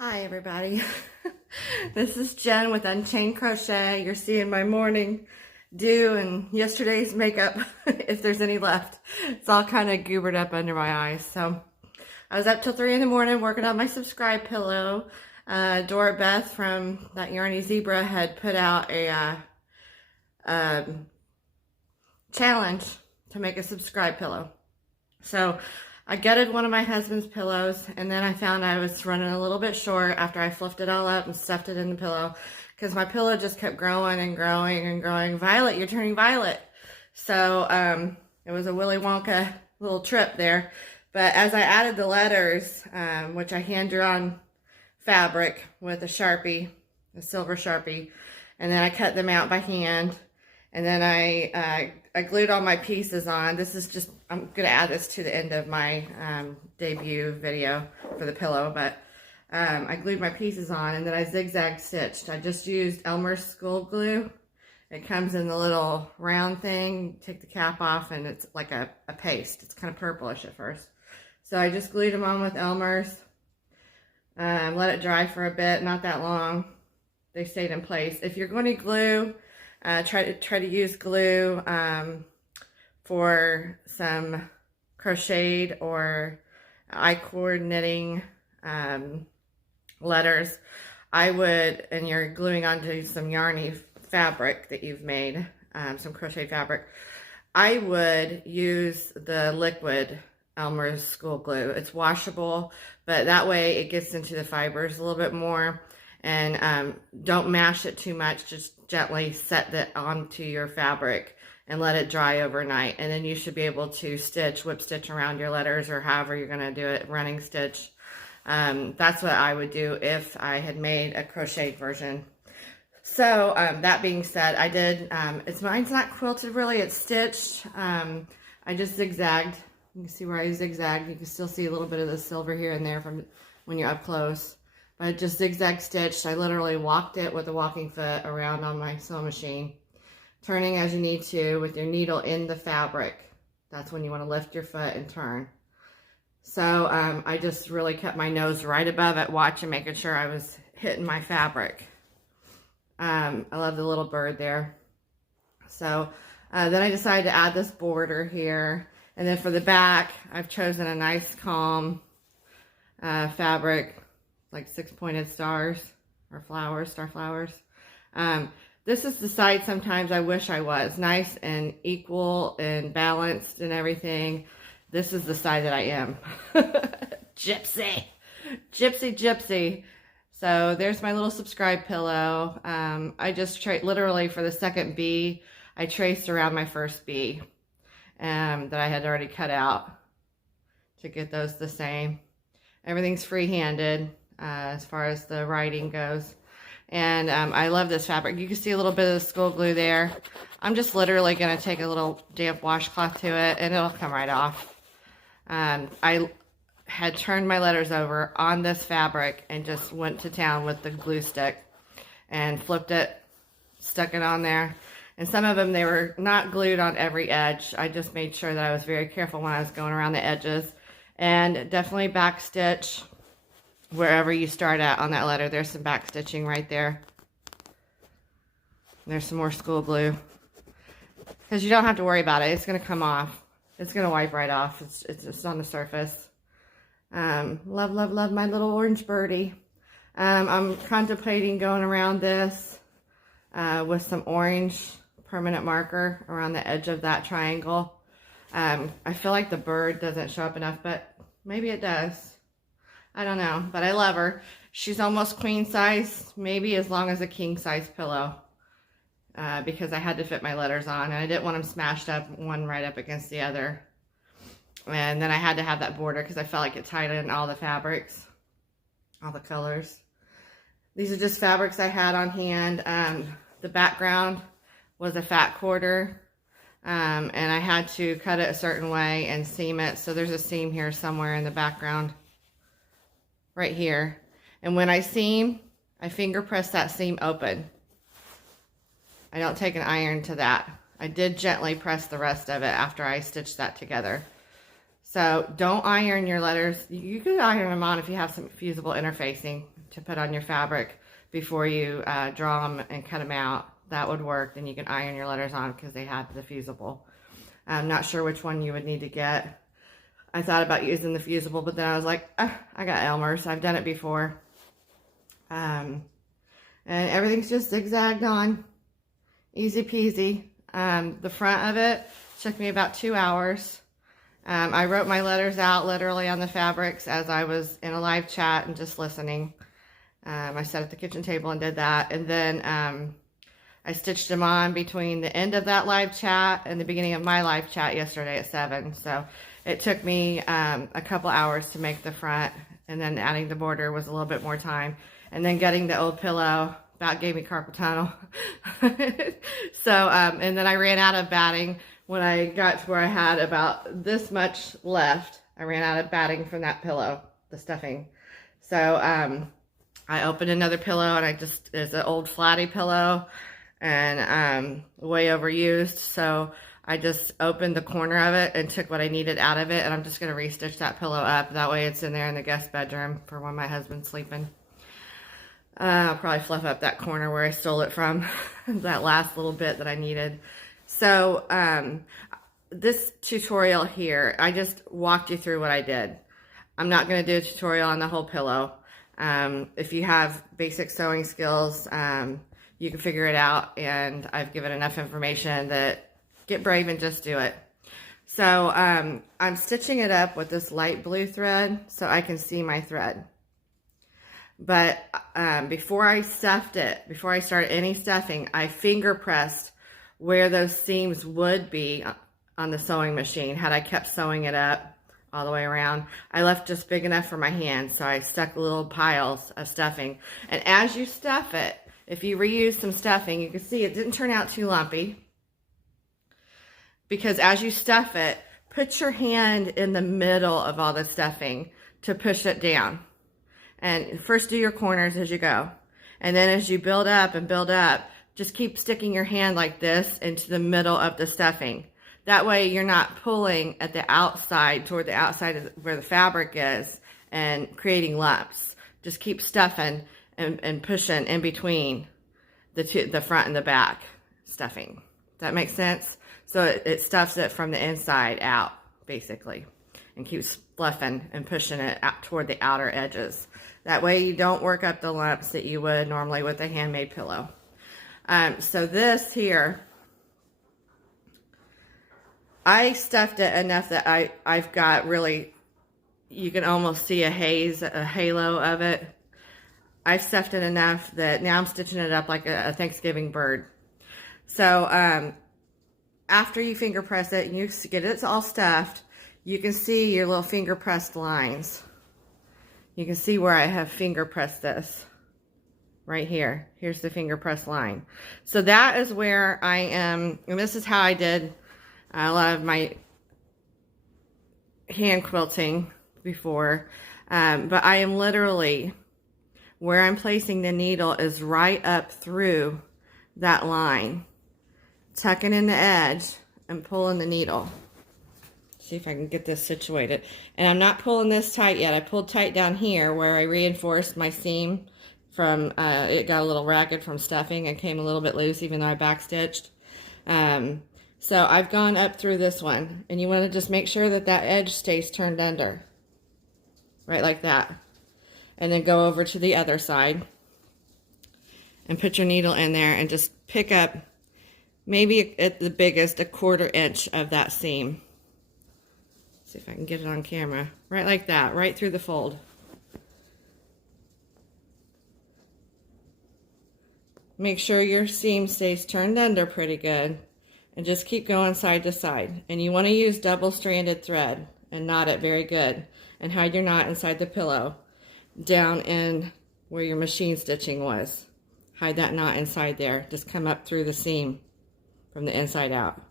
Hi everybody, this is Jen with Unchained Crochet. You're seeing my morning dew and yesterday's makeup, if there's any left. It's all kind of goobered up under my eyes. So I was up till 3 in the morning working on my subscribe pillow. Dora Beth from That Yarny Zebra had put out a challenge to make a subscribe pillow. So I gutted one of my husband's pillows, and then I found I was running a little bit short after I fluffed it all up and stuffed it in the pillow, because my pillow just kept growing and growing and growing. Violet, you're turning violet. So it was a Willy Wonka little trip there. But as I added the letters, which I hand drew on fabric with a Sharpie, a silver Sharpie, and then I cut them out by hand, and then I glued all my pieces on. This is just, I'm going to add this to the end of my debut video for the pillow, but I glued my pieces on, and then I zigzag stitched. I just used Elmer's school glue. It comes in the little round thing. Take the cap off, and it's like a paste. It's kind of purplish at first. So I just glued them on with Elmer's. Let it dry for a bit, not that long. They stayed in place. If you're going to glue, try to use glue for some crocheted or I-cord knitting letters. I would, and you're gluing onto some yarny fabric that you've made, some crochet fabric, I would use the liquid Elmer's school glue. It's washable, but that way it gets into the fibers a little bit more. And don't mash it too much. Just gently set that onto your fabric and let it dry overnight. And then you should be able to whip stitch around your letters, or however you're going to do it, running stitch. That's what I would do if I had made a crocheted version. So that being said, I did, mine's not quilted really, it's stitched. I just zigzagged. You can see where I zigzagged. You can still see a little bit of the silver here and there from when you're up close. But I just zigzag stitched. I literally walked it with a walking foot around on my sewing machine, turning as you need to with your needle in the fabric. That's when you want to lift your foot and turn. So I just really kept my nose right above it, watching, making sure I was hitting my fabric. I love the little bird there. So then I decided to add this border here. And then for the back, I've chosen a nice calm fabric, like 6-pointed stars or flowers, star flowers. This is the side sometimes I wish I was. Nice and equal and balanced and everything. This is the side that I am. Gypsy. Gypsy, gypsy. So there's my little subscribe pillow. I just literally for the second bee, I traced around my first bee that I had already cut out to get those the same. Everything's free-handed as far as the writing goes. And I love this fabric. You can see a little bit of the school glue there. I'm just literally going to take a little damp washcloth to it, and it'll come right off. I had turned my letters over on this fabric and just went to town with the glue stick and flipped it, stuck it on there. And some of them, they were not glued on every edge. I just made sure that I was very careful when I was going around the edges. And definitely back stitch wherever you start at on that letter. There's some back stitching right there. There's some more school glue. Because you don't have to worry about it. It's going to come off. It's going to wipe right off. It's just on the surface. Love, love, love my little orange birdie. I'm contemplating going around this with some orange permanent marker around the edge of that triangle. I feel like the bird doesn't show up enough, but maybe it does. I don't know, but I love her. She's almost queen size, maybe as long as a king size pillow, because I had to fit my letters on, and I didn't want them smashed up, one right up against the other. And then I had to have that border because I felt like it tied in all the fabrics, all the colors. These are just fabrics I had on hand. The background was a fat quarter. And I had to cut it a certain way and seam it. So there's a seam here somewhere in the background, right here. And when I seam, I finger press that seam open. I don't take an iron to that. I did gently press the rest of it after I stitched that together. So don't iron your letters. You could iron them on if you have some fusible interfacing. to put on your fabric before you draw them and cut them out. That would work. Then you can iron your letters on because they have the fusible. I'm not sure which one you would need to get. I thought about using the fusible, but then I was like, I got Elmer's. I've done it before. And everything's just zigzagged on. Easy peasy. The front of it took me about 2 hours. I wrote my letters out literally on the fabrics as I was in a live chat and just listening. I sat at the kitchen table and did that. And then I stitched them on between the end of that live chat and the beginning of my live chat yesterday at 7. So it took me a couple hours to make the front, and then adding the border was a little bit more time. And then getting the old pillow about gave me carpal tunnel. So, and then I ran out of batting when I got to where I had about this much left. I ran out of batting from that pillow, the stuffing. So I opened another pillow, and it's an old flatty pillow and way overused. So I just opened the corner of it and took what I needed out of it, and I'm just going to restitch that pillow up. That way it's in there in the guest bedroom for when my husband's sleeping. I'll probably fluff up that corner where I stole it from, that last little bit that I needed. So this tutorial here, I just walked you through what I did. I'm not going to do a tutorial on the whole pillow. If you have basic sewing skills, you can figure it out, and I've given enough information that get brave and just do it. So I'm stitching it up with this light blue thread so I can see my thread. But before I stuffed it, before I started any stuffing, I finger pressed where those seams would be on the sewing machine had I kept sewing it up all the way around. I left just big enough for my hands, so I stuck little piles of stuffing. And as you stuff it, if you reuse some stuffing, you can see it didn't turn out too lumpy. Because as you stuff it, put your hand in the middle of all the stuffing to push it down. And first do your corners as you go. And then as you build up and build up, just keep sticking your hand like this into the middle of the stuffing. That way you're not pulling at the outside, toward the outside of where the fabric is, and creating lumps. Just keep stuffing and pushing in between the front and the back stuffing. Does that make sense? So it stuffs it from the inside out, basically, and keeps fluffing and pushing it out toward the outer edges. That way you don't work up the lumps that you would normally with a handmade pillow. So this here, I stuffed it enough that I've got really, you can almost see a haze, a halo of it. I've stuffed it enough that now I'm stitching it up like a Thanksgiving bird. So after you finger press it and you get it all stuffed, you can see your little finger pressed lines. You can see where I have finger pressed this. Right here. Here's the finger press line. So that is where I am, and this is how I did a lot of my hand quilting before. But I am literally, where I'm placing the needle is right up through that line. Tucking in the edge and pulling the needle. See if I can get this situated. And I'm not pulling this tight yet. I pulled tight down here where I reinforced my seam from, it got a little ragged from stuffing and came a little bit loose even though I backstitched. So I've gone up through this one, and you want to just make sure that that edge stays turned under. Right like that. And then go over to the other side and put your needle in there and just pick up maybe at the biggest, 1/4 inch of that seam. See if I can get it on camera. Right like that, right through the fold. Make sure your seam stays turned under pretty good, and just keep going side to side. And you want to use double-stranded thread and knot it very good, and hide your knot inside the pillow down in where your machine stitching was. Hide that knot inside there. Just come up through the seam from the inside out.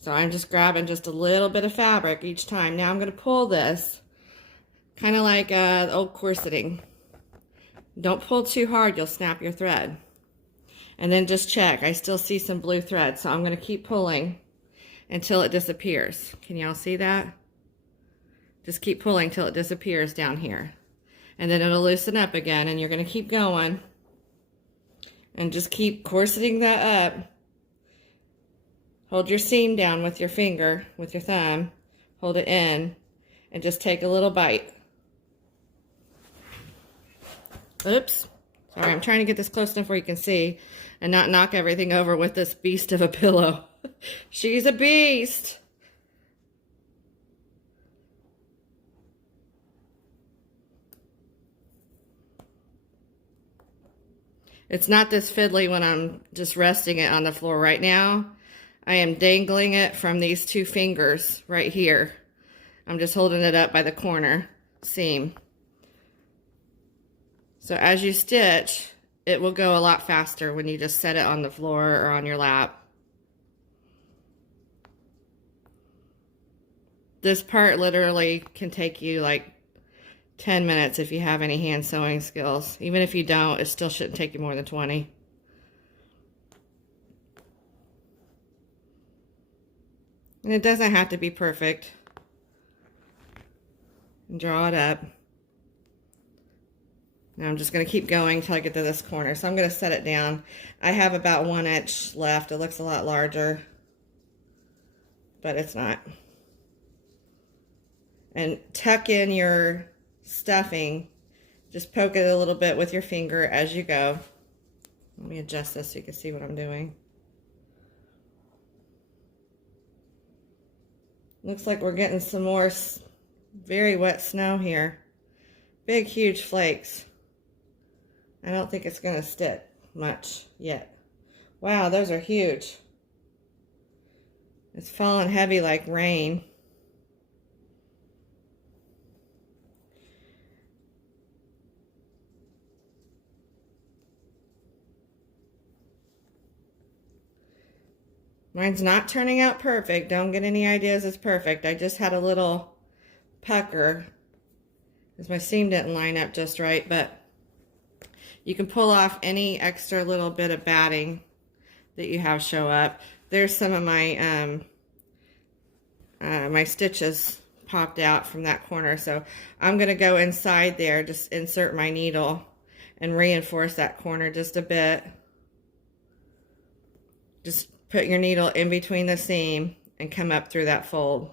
So I'm just grabbing just a little bit of fabric each time. Now I'm going to pull this, kind of like the old corseting. Don't pull too hard, you'll snap your thread. And then just check. I still see some blue thread, so I'm going to keep pulling until it disappears. Can y'all see that? Just keep pulling till it disappears down here. and then it'll loosen up again, and you're going to keep going and just keep corseting that up. Hold your seam down with your finger, with your thumb, hold it in, and just take a little bite. Oops, sorry, I'm trying to get this close enough where you can see and not knock everything over with this beast of a pillow. She's a beast. It's not this fiddly when I'm just resting it on the floor. Right now, I am dangling it from these two fingers right here. I'm just holding it up by the corner seam. So as you stitch, it will go a lot faster when you just set it on the floor or on your lap. This part literally can take you like 10 minutes if you have any hand sewing skills. Even if you don't, it still shouldn't take you more than 20. And it doesn't have to be perfect. And draw it up. Now I'm just going to keep going until I get to this corner. So I'm going to set it down. I have about 1 inch left. It looks a lot larger, but it's not. And tuck in your stuffing. Just poke it a little bit with your finger as you go. Let me adjust this so you can see what I'm doing. Looks like we're getting some more very wet snow here. Big, huge flakes. I don't think it's going to stick much yet. Wow, those are huge. It's falling heavy like rain. Mine's not turning out perfect. Don't get any ideas it's perfect. I just had a little pucker because my seam didn't line up just right, but you can pull off any extra little bit of batting that you have show up. There's some of my my stitches popped out from that corner, so I'm going to go inside there, just insert my needle and reinforce that corner just a bit. Just put your needle in between the seam and come up through that fold,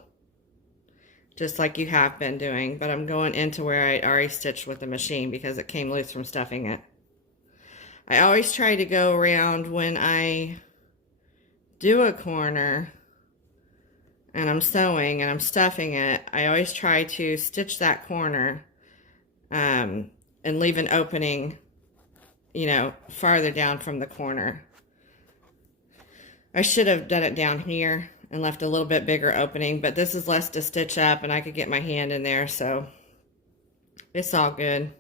just like you have been doing, but I'm going into where I already stitched with the machine because it came loose from stuffing it. I always try to go around when I do a corner and I'm sewing and I'm stuffing it. I always try to stitch that corner and leave an opening, you know, farther down from the corner. I should have done it down here and left a little bit bigger opening, but this is less to stitch up and I could get my hand in there, so it's all good.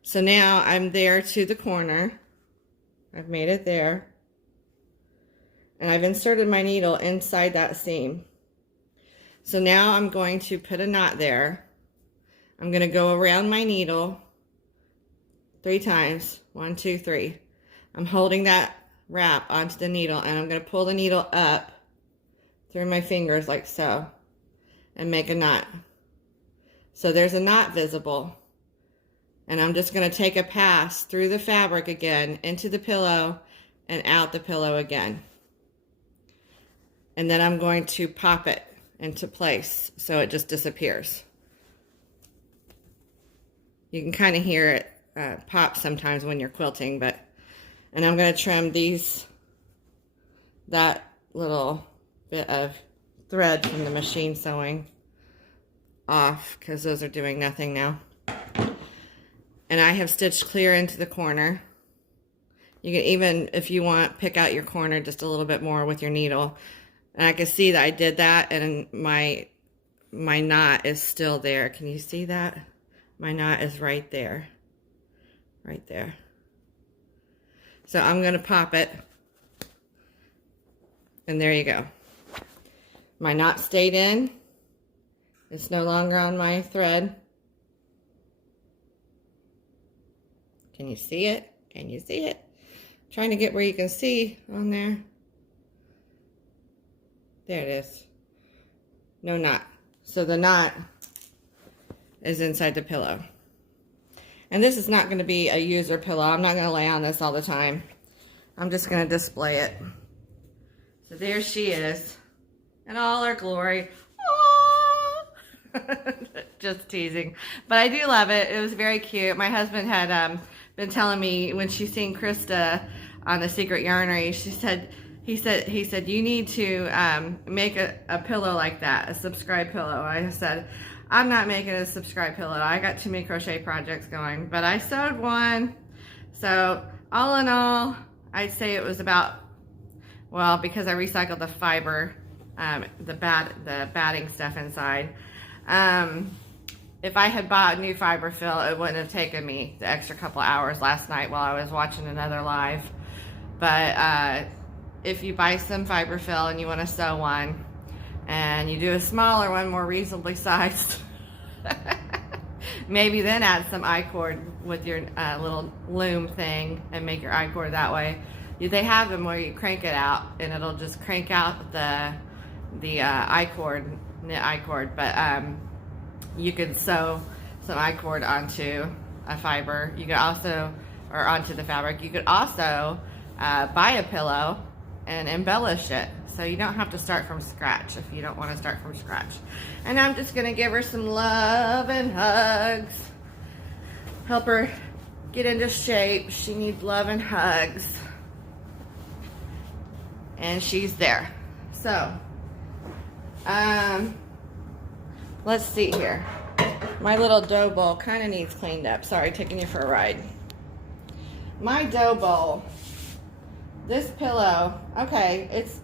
So now I'm there to the corner. I've made it there. And I've inserted my needle inside that seam. So now I'm going to put a knot there. I'm going to go around my needle 3 times. 1, 2, 3. I'm holding that wrap onto the needle and I'm going to pull the needle up through my fingers like so and make a knot. So there's a knot visible. And I'm just going to take a pass through the fabric again into the pillow and out the pillow again. And then I'm going to pop it into place so it just disappears. You can kind of hear it pop sometimes when you're quilting, but and I'm going to trim that little bit of thread from the machine sewing off because those are doing nothing now. And I have stitched clear into the corner. You can even, if you want, pick out your corner just a little bit more with your needle. And I can see that I did that and my knot is still there. Can you see that? My knot is right there. Right there. So I'm going to pop it. And there you go. My knot stayed in. It's no longer on my thread. Can you see it? Can you see it? I'm trying to get where you can see on there. There it is. No knot. So the knot is inside the pillow. And this is not going to be a user pillow. I'm not going to lay on this all the time. I'm just going to display it. So there she is in all her glory. Just teasing. But I do love it. It was very cute. My husband had been telling me when she seen Krista on The Secret Yarnery, he said, you need to make a pillow like that, a subscribe pillow. I said, I'm not making a subscribe pillow. I got too many crochet projects going, but I sewed one. So all in all, I'd say it was about, well, because I recycled the fiber, the batting stuff inside. If I had bought new fiber fill, it wouldn't have taken me the extra couple hours last night while I was watching another live. But if you buy some fiber fill and you want to sew one, and you do a smaller one, more reasonably sized, maybe then add some I-cord with your little loom thing and make your I-cord that way. They have them where you crank it out and it'll just crank out the I-cord, knit I-cord, but you could sew some I-cord onto a fiber. You could also, or onto the fabric. You could also buy a pillow and embellish it, so you don't have to start from scratch if you don't want to start from scratch. And I'm just gonna give her some love and hugs, help her get into shape. She needs love and hugs, and she's there. So let's see here. My little dough bowl kind of needs cleaned up. Sorry, taking you for a ride. My dough bowl, this pillow, okay, it's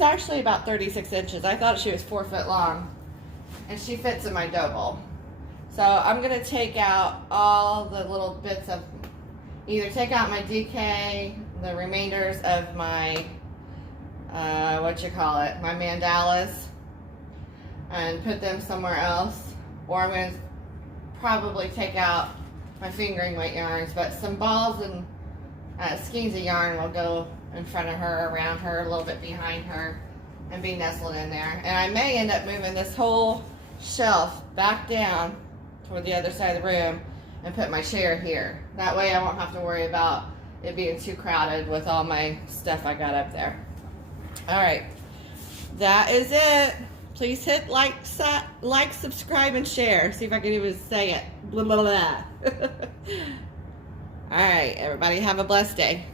actually about 36 inches. I thought she was 4 foot long, and she fits in my dough bowl. So I'm gonna take out all the little bits of, either take out my DK, the remainders of my, my mandalas, and put them somewhere else. Or I'm gonna probably take out my fingering weight yarns, but some balls and skeins of yarn will go in front of her, around her, a little bit behind her, and be nestled in there. And I may end up moving this whole shelf back down toward the other side of the room and put my chair here. That way I won't have to worry about it being too crowded with all my stuff I got up there. All right, that is it. Please hit like, subscribe, and share. See if I can even say it. Blah, blah, blah. All right, everybody, have a blessed day.